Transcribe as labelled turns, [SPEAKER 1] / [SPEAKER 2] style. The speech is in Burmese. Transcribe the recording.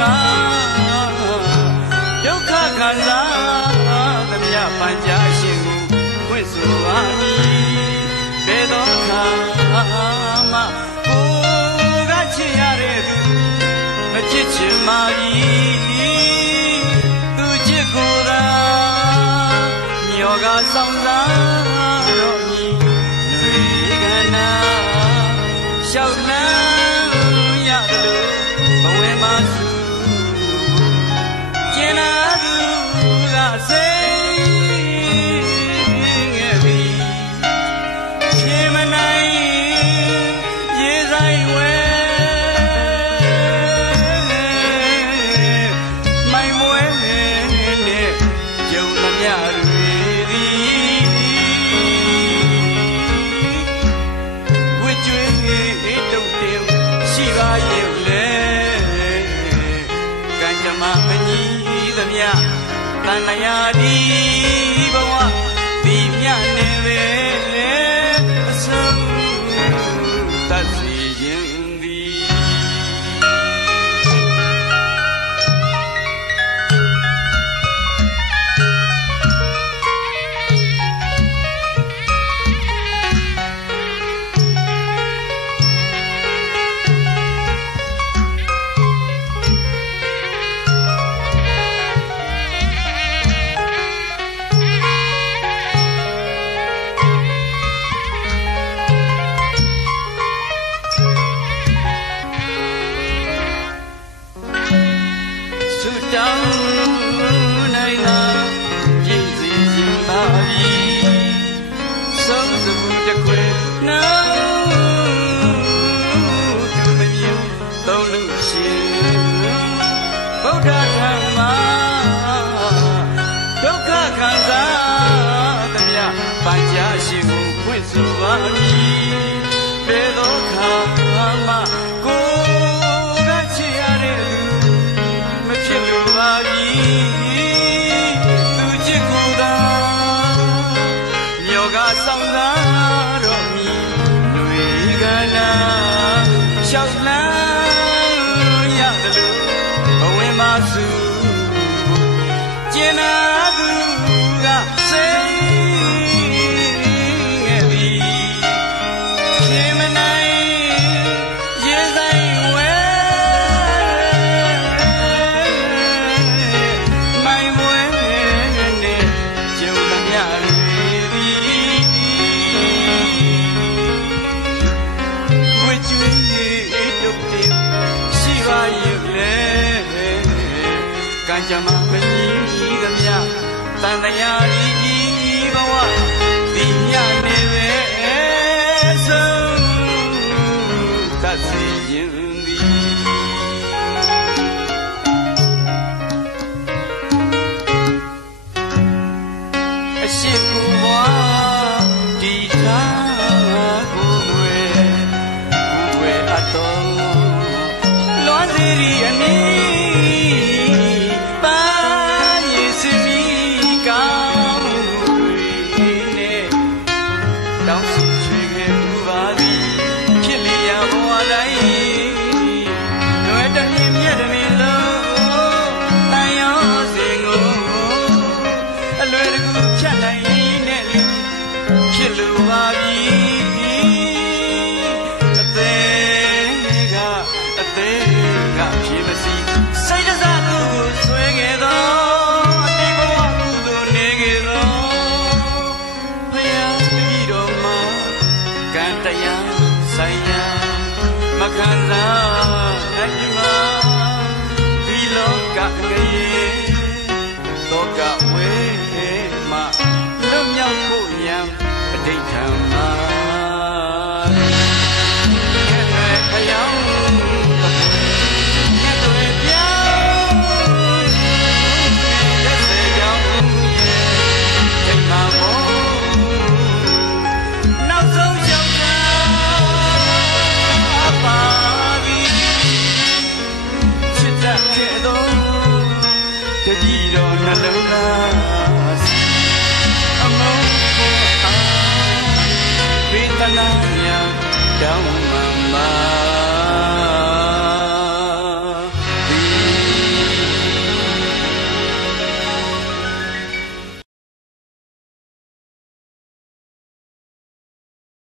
[SPEAKER 1] ငါဒုက္ခခံစားသမျှပัญญาရှင်ကိုဖွင့်ဆိုပါမည်ဘယ်သောအခါမှကိုယ်ကချစ်ရတဲ့သူမချစ်ချင်ပါ၏သူချစ်ကိုယ်သာမျောကဆောင် ရှိပါရဲ့လေကံကြမ္မာမညီသမျှတဏှာဒီ တောင်းနိုင်သာပြည့်စည်ခြင်းပါပြီဆုံးစမှုတစ်ခွေနှောင်းသူမမြင်သုံးလို့ရှင်ဗုဒ္ဓဓမ္မဒုက္ခခံစားသည်များပัญญาရှိကိုဖွင့်ဆိုပါမည် ရာဒီဘဝဒီညနေပဲဆုံးသတ်စီရင်သည်အရှိကိုဘဝဒီထားကိုွယ်ကိုွယ်အတော်လွန်စီရီအမည် down. το καλό. တတိတော်နှလုံးသားစီအမောဖို့အားဝေဒနာများတောင်းမှမှာ